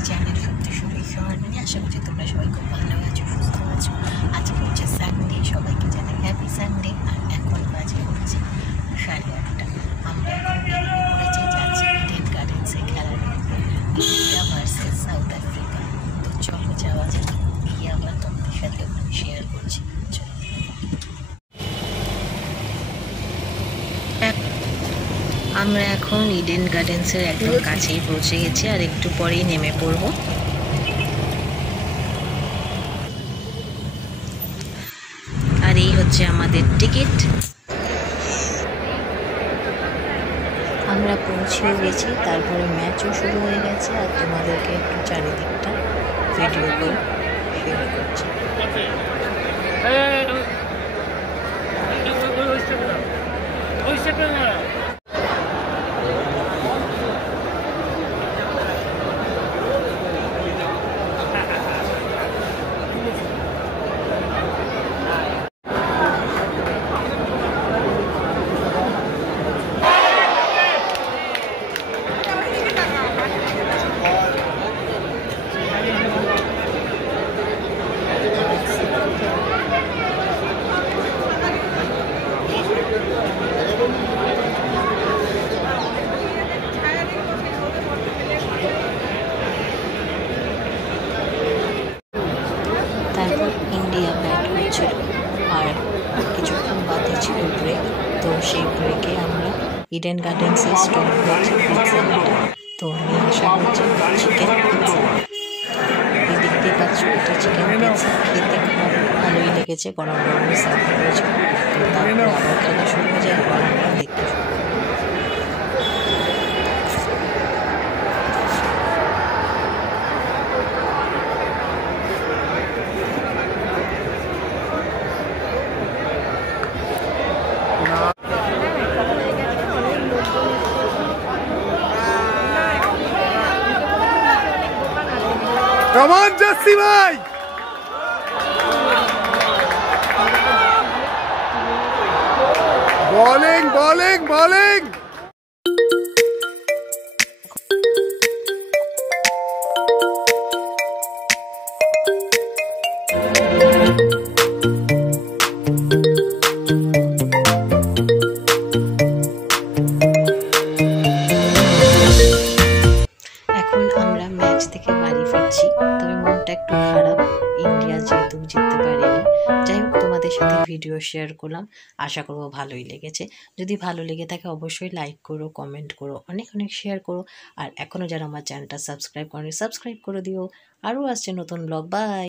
My channel সত্যি সবাই আশা করছি তোমরা সবাই খুব ভালো আছো, সুস্থ আছো। আজকে হচ্ছে সানডে, সবাইকে জানাই হ্যাপি সানডে। আর এখন বাজে হচ্ছে 8:30। আমরা এখন বেরিয়ে পড়েছি, যাচ্ছি ইডেন গার্ডেন্সে খেলা দেখতে, ইন্ডিয়া ভার্সেস সাউথ আফ্রিকা। তো চলো যাওয়া যাক, গিয়ে আবার তোমাদের সাথে ওখানে শেয়ার করছি। আমরা এখন ইডেন গার্ডেন্সের একদম কাছেই পৌঁছে গেছি, আর একটু পরেই নেমে পড়ব। আর এই হচ্ছে আমাদের টিকিট। আমরা পৌঁছেও গেছি, তারপরে ম্যাচও শুরু হয়ে গেছে। আর তোমাদেরকে একটু চারিদিকটা ভিডিও করে শেয়ার করছি। তারপর ইন্ডিয়া ব্যাট হচ্ছিল, আর কিছুক্ষণ বাদে ছিল ব্রেক। তো সেই ব্রেকে আমরা ইডেন গার্ডেন্সে স্টল হয়েছে পিৎজা হাটে, তো নিয়ে আসা হচ্ছে চিকেন পিৎজা। এই দেখতেই পাচ্ছ, এটা চিকেন পিৎজা। খেতে ভালোই লেগেছে, গরম গরমই সার্ভ করেছিল। তো তারপরে আবার খেলা শুরু হয়ে যায়, আবার আমরা দেখতে শুরু করি। Come on, Jesse bhai! Bowling, bowling, bowling! এখন আমরা ম্যাচ থেকে বাড়ি ফিরছি, তবে মনটা একটু খারাপ, ইন্ডিয়া যেহেতু জিততে পারেনি। যাই হোক, তোমাদের সাথে ভিডিও শেয়ার করলাম, আশা করবো ভালোই লেগেছে। যদি ভালো লেগে থাকে অবশ্যই লাইক করো, কমেন্ট করো, অনেক অনেক শেয়ার করো। আর এখনও যারা আমার চ্যানেলটা সাবস্ক্রাইব করেনি, সাবস্ক্রাইব করে দিও। আরও আসছে নতুন ব্লগ। বাই।